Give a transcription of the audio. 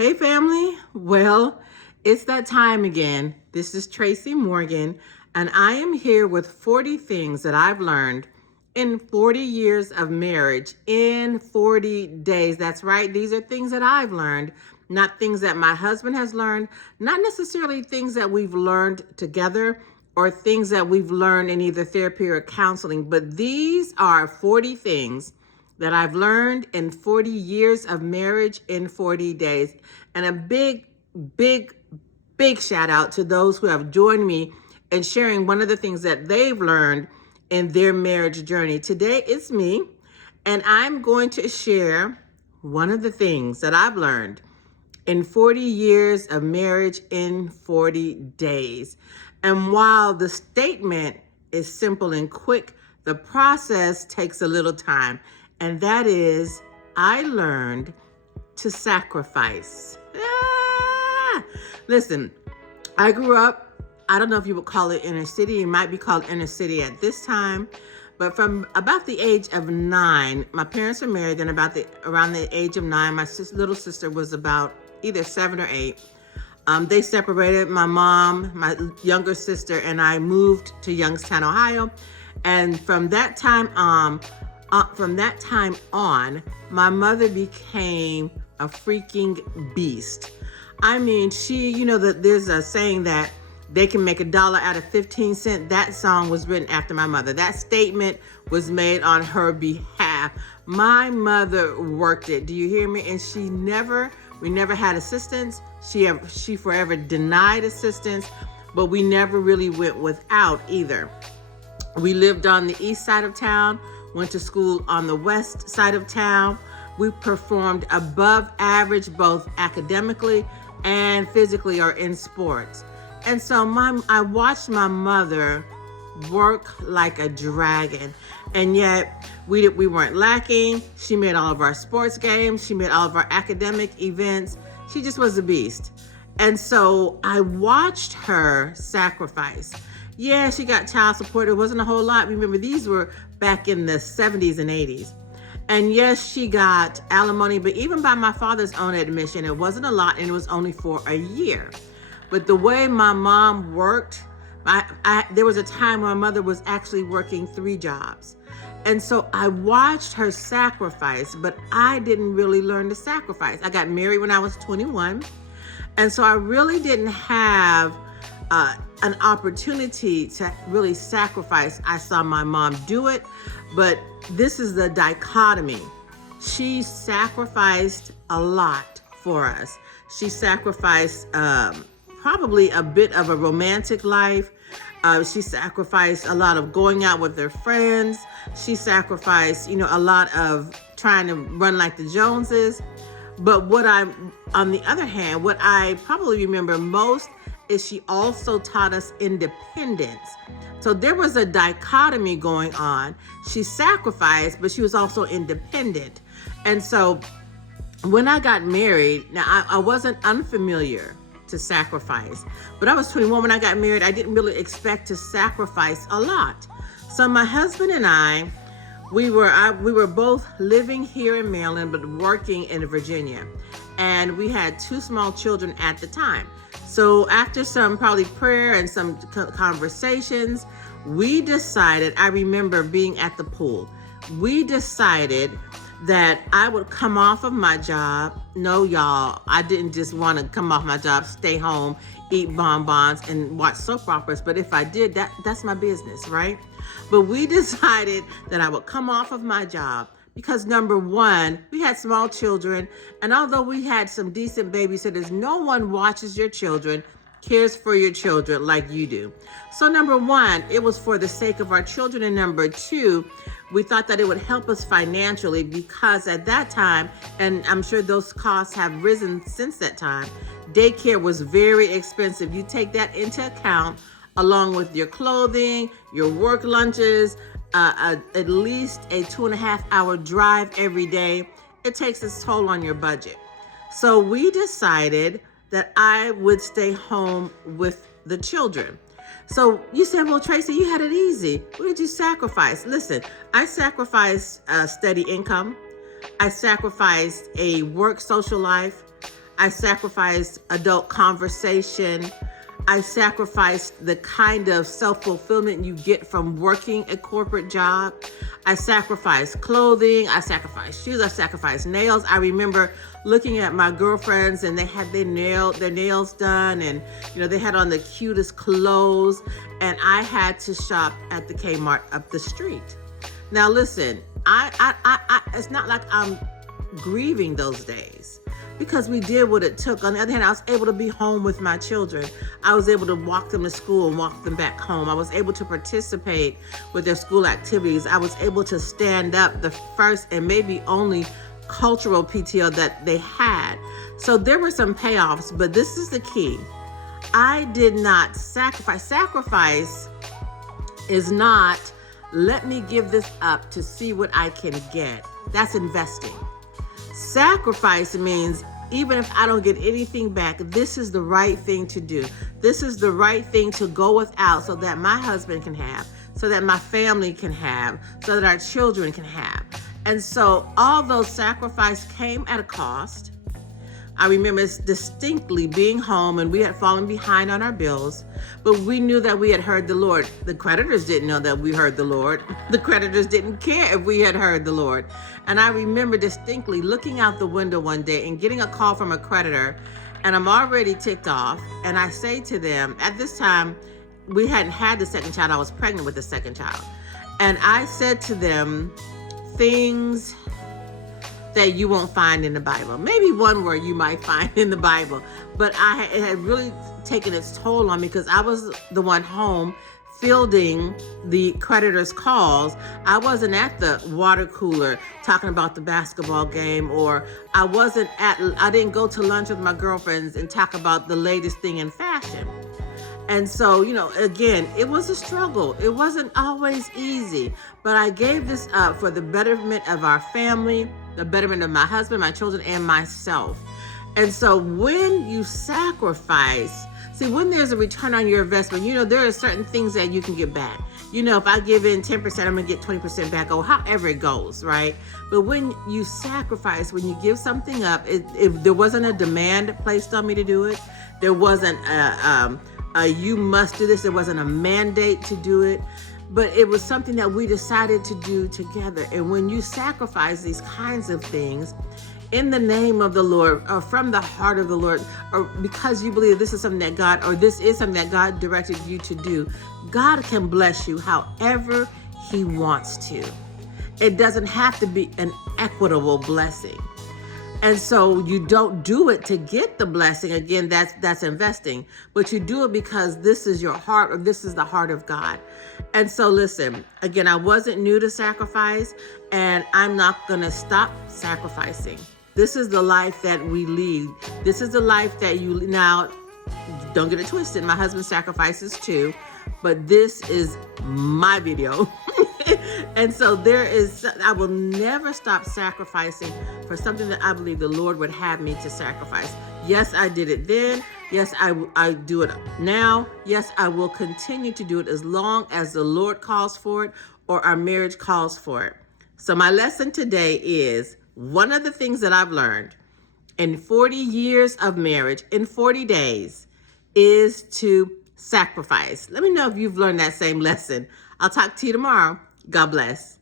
Hey family, well, it's that time again. This is Tracy Morgan, and I am here with 40 things that I've learned in 40 years of marriage in 40 days. That's right, these are things that I've learned, not things that my husband has learned, not necessarily things that we've learned together or things that we've learned in either therapy or counseling, but these are 40 things that I've learned in 40 years of marriage in 40 days. And a big shout out to those who have joined me in sharing one of the things that they've learned in their marriage journey. Today it's me, and I'm going to share one of the things that I've learned in 40 years of marriage in 40 days. And while the statement is simple and quick, the process takes a little time. And that is, I learned to sacrifice. Listen, I grew up, I don't know if you would call it inner city. It might be called inner city at this time. But from about the age of 9, my parents were married. And around the age of 9, my little sister was about either 7 or 8. They separated. My mom, my younger sister, and I moved to Youngstown, Ohio. And from that time on, my mother became a freaking beast. I mean, there's a saying that they can make $1 out of 15 cents. That song was written after my mother. That statement was made on her behalf. My mother worked it. Do you hear me? And we never had assistance. She forever denied assistance, but we never really went without either. We lived on the east side of town, went to school on the west side of town. We performed above average, both academically and physically or in sports. And so I watched my mother work like a dragon. And yet we weren't lacking. She made all of our sports games. She made all of our academic events. She just was a beast. And so I watched her sacrifice. Yeah, she got child support. It wasn't a whole lot. Remember, these were back in the 70s and 80s. And yes, she got alimony, but even by my father's own admission, it wasn't a lot, and it was only for a year. But the way my mom worked, there was a time when my mother was actually working 3 jobs. And so I watched her sacrifice, but I didn't really learn to sacrifice. I got married when I was 21. And so I really didn't have an opportunity to really sacrifice. I saw my mom do it, but this is the dichotomy. She sacrificed a lot for us. She sacrificed probably a bit of a romantic life. She sacrificed a lot of going out with her friends. She sacrificed, a lot of trying to run like the Joneses. But on the other hand, what I probably remember most is she also taught us independence. So there was a dichotomy going on. She sacrificed, but she was also independent. And so when I got married, now I wasn't unfamiliar to sacrifice, but I was 21 when I got married. I didn't really expect to sacrifice a lot. So my husband and I, we were both living here in Maryland, but working in Virginia. And we had 2 small children at the time. So after some probably prayer and some conversations, we decided, I remember being at the pool, we decided that I would come off of my job. No, y'all, I didn't just want to come off my job, stay home, eat bonbons, and watch soap operas. But if I did, that's my business, right? But we decided that I would come off of my job because, number one, we had small children. And although we had some decent babysitters, no one watches your children, cares for your children like you do. So number one, it was for the sake of our children. And number two, we thought that it would help us financially because at that time, and I'm sure those costs have risen since that time, daycare was very expensive. You take that into account along with your clothing, your work lunches, at least a 2.5-hour drive every day. It takes its toll on your budget. So we decided that I would stay home with the children. So you said, well, Tracy, you had it easy. What did you sacrifice? Listen, I sacrificed a steady income. I sacrificed a work social life. I sacrificed adult conversation. I sacrificed the kind of self-fulfillment you get from working a corporate job. I sacrificed clothing. I sacrificed shoes. I sacrificed nails. I remember looking at my girlfriends and they had their nails done, and they had on the cutest clothes, and I had to shop at the Kmart up the street. Now listen, I it's not like I'm grieving those days, because we did what it took. On the other hand, I was able to be home with my children. I was able to walk them to school and walk them back home. I was able to participate with their school activities. I was able to stand up the first and maybe only cultural PTO that they had. So there were some payoffs, but this is the key. I did not sacrifice. Sacrifice is not, let me give this up to see what I can get. That's investing. Sacrifice means, even if I don't get anything back, this is the right thing to do. This is the right thing to go without so that my husband can have, so that my family can have, so that our children can have. And so all those sacrifices came at a cost. I remember distinctly being home and we had fallen behind on our bills, but we knew that we had heard the Lord. The creditors didn't know that we heard the Lord. The creditors didn't care if we had heard the Lord. And I remember distinctly looking out the window one day and getting a call from a creditor, and I'm already ticked off. And I say to them, at this time, we hadn't had the second child. I was pregnant with the second child. And I said to them, things that you won't find in the Bible. Maybe one word you might find in the Bible, but it had really taken its toll on me because I was the one home fielding the creditors' calls. I wasn't at the water cooler talking about the basketball game, or I didn't go to lunch with my girlfriends and talk about the latest thing in fashion. And so, again, it was a struggle. It wasn't always easy, but I gave this up for the betterment of our family, the betterment of my husband, my children, and myself. And so when you sacrifice, when there's a return on your investment, there are certain things that you can get back. If I give in 10%, I'm going to get 20% back, or however it goes, right? But when you sacrifice, when you give something up, if there wasn't a demand placed on me to do it, there wasn't you must do this, there wasn't a mandate to do it, but it was something that we decided to do together. And when you sacrifice these kinds of things in the name of the Lord, or from the heart of the Lord, or because you believe this is something that God, or this is something that God directed you to do, God can bless you however He wants to. It doesn't have to be an equitable blessing. And so you don't do it to get the blessing. Again, that's investing. But you do it because this is your heart, or this is the heart of God. And so listen, again, I wasn't new to sacrifice, and I'm not going to stop sacrificing. This is the life that we lead. This is the life that now, don't get it twisted. My husband sacrifices too, but this is my video. And so I will never stop sacrificing for something that I believe the Lord would have me to sacrifice. Yes, I did it then. Yes, I do it now. Yes, I will continue to do it as long as the Lord calls for it or our marriage calls for it. So my lesson today is, one of the things that I've learned in 40 years of marriage, in 40 days, is to sacrifice. Let me know if you've learned that same lesson. I'll talk to you tomorrow. God bless.